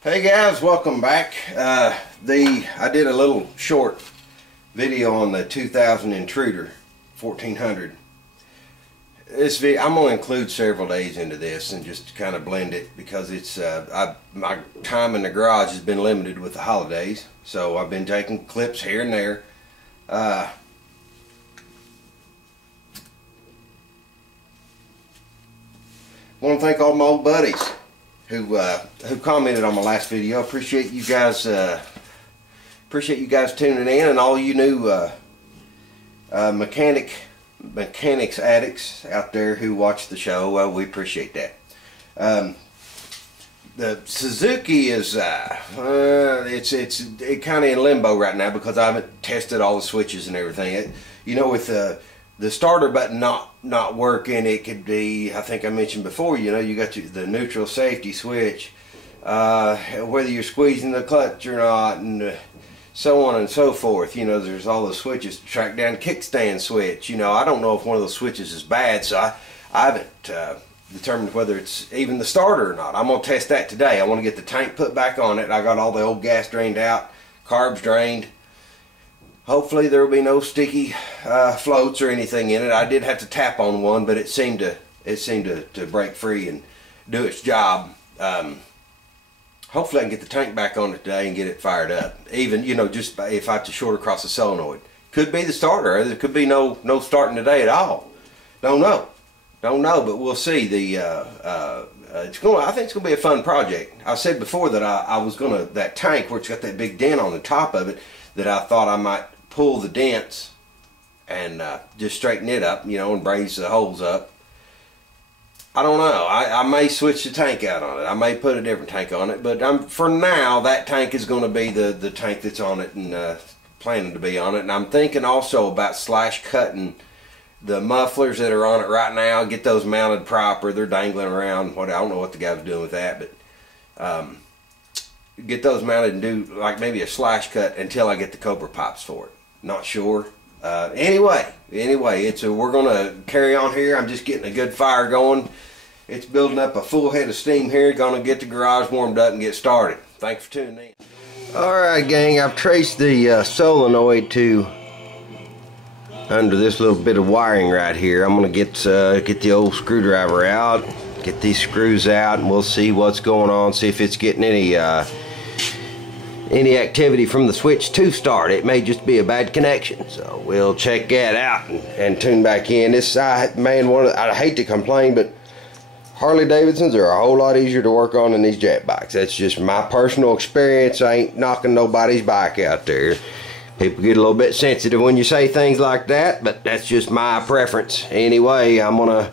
Hey guys, welcome back. I did a little short video on the 2000 Intruder 1400. This video, I'm going to include several days into this and just kind of blend it because it's my time in the garage has been limited with the holidays, so I've been taking clips here and there. I want to thank all my old buddies who commented on my last video. Appreciate you guys tuning in, and all you new mechanics addicts out there who watch the show. We appreciate that. The Suzuki is it kind of in limbo right now because I haven't tested all the switches and everything. You know, with the starter button not working, it could be, I think I mentioned before, you know, you got the neutral safety switch, whether you're squeezing the clutch or not, and so on and so forth. You know, there's all the switches to track down. Kickstand switch, you know, I don't know if one of those switches is bad, so I haven't determined whether it's even the starter or not. I'm going to test that today. I want to get the tank put back on it. I got all the old gas drained out, carbs drained. Hopefully there will be no sticky floats or anything in it. I did have to tap on one, but it seemed to break free and do its job. Hopefully I can get the tank back on it today and get it fired up. Even, you know, just if I have to short across the solenoid. Could be the starter. There could be no starting today at all. Don't know, but we'll see. I think it's gonna be a fun project. I said before that I was gonna, that tank where it's got that big dent on the top of it, that I thought I might pull the dents and just straighten it up, you know, and braze the holes up. I don't know. I may switch the tank out on it. I may put a different tank on it, but for now that tank is going to be the tank that's on it, and planning to be on it. And I'm thinking also about slash cutting the mufflers that are on it right now, get those mounted proper. They're dangling around. I don't know what the guy's doing with that, but get those mounted and do like maybe a slash cut until I get the Cobra pipes for it. Not sure. Anyway, we're gonna carry on here. I'm just getting a good fire going. It's building up a full head of steam here. Gonna get the garage warmed up and get started. Thanks for tuning in. Alright gang, I've traced the solenoid to under this little bit of wiring right here. I'm gonna get the old screwdriver out, get these screws out, and we'll see what's going on, see if it's getting any activity from the switch to start. It may just be a bad connection, so we'll check that out and tune back in. This man, I hate to complain, but Harley Davidsons are a whole lot easier to work on than these jet bikes. That's just my personal experience. I ain't knocking nobody's bike out there. People get a little bit sensitive when you say things like that, but that's just my preference. Anyway, I'm gonna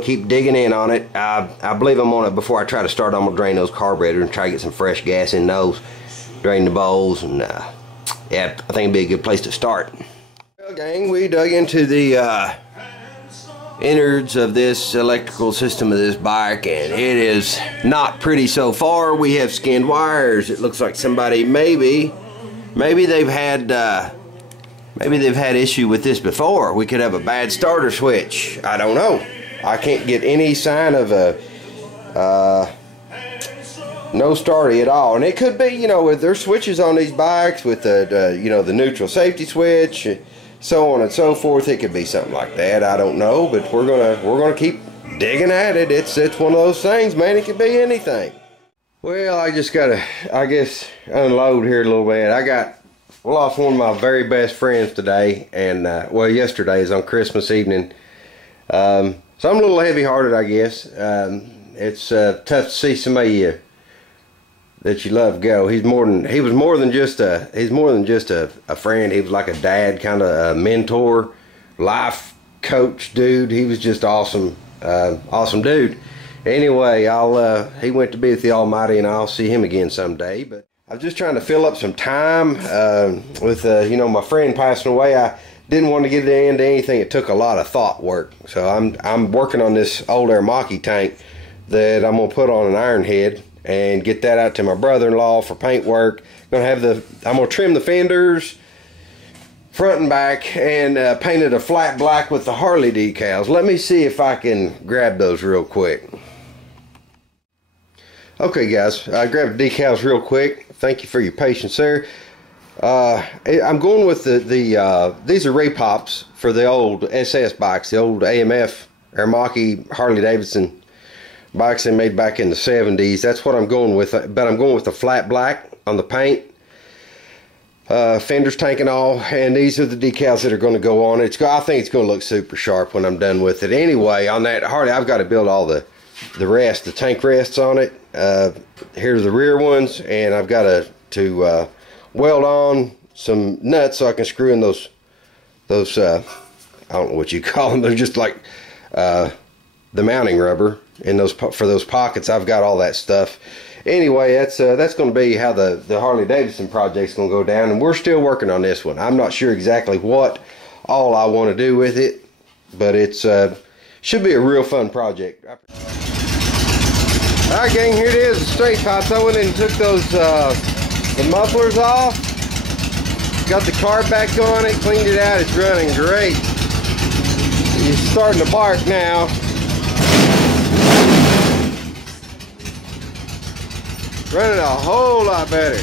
keep digging in on it. I believe I'm on it. Before I try to start, I'm gonna drain those carburetors and try to get some fresh gas in those. Drain the bowls, and yeah, I think it'd be a good place to start. Well gang, we dug into the innards of this electrical system of this bike, and it is not pretty so far. We have skinned wires. It looks like somebody maybe they've had issue with this before. We could have a bad starter switch. I don't know. I can't get any sign of a no starty at all, and it could be, you know, with their switches on these bikes with the you know, the neutral safety switch, so on and so forth. It could be something like that. I don't know, but we're gonna keep digging at it. It's one of those things, man. It could be anything. Well, I just gotta, I guess, unload here a little bit. I lost one of my very best friends today, and well, yesterday is on Christmas evening. So I'm a little heavy-hearted, I guess. It's tough to see somebody that you love go. He was more than just a friend. He was like a dad, kind of a mentor, life coach dude. He was just awesome, awesome dude. Anyway, he went to be with the Almighty, and I'll see him again someday. But I was just trying to fill up some time with you know, my friend passing away. I didn't want to get into anything. It took a lot of thought work. So I'm working on this old Aramaki tank that I'm gonna put on an iron head and get that out to my brother-in-law for paint work. I'm gonna trim the fenders front and back and paint it a flat black with the Harley decals. Let me see if I can grab those real quick. Okay guys, I grabbed the decals real quick. Thank you for your patience there. I'm going with these are ray pops for the old SS bikes, the old AMF Aramaki Harley Davidson bikes they made back in the 70s. That's what I'm going with, but I'm going with the flat black on the paint. Fenders, tank and all, and these are the decals that are going to go on it. I think it's going to look super sharp when I'm done with it. Anyway, on that Harley, I've got to build all the tank rests on it. Here's the rear ones, and I've got to weld on some nuts so I can screw in those I don't know what you call them. They're just like the mounting rubber in those for those pockets. I've got all that stuff. Anyway, that's going to be how the Harley Davidson project's going to go down, and we're still working on this one. I'm not sure exactly what all I want to do with it, but it's should be a real fun project. Alright gang, here it is, the straight pipes. I went in and took those the mufflers off, got the carb back on it, cleaned it out. It's running great. It's starting to bark now. Running a whole lot better.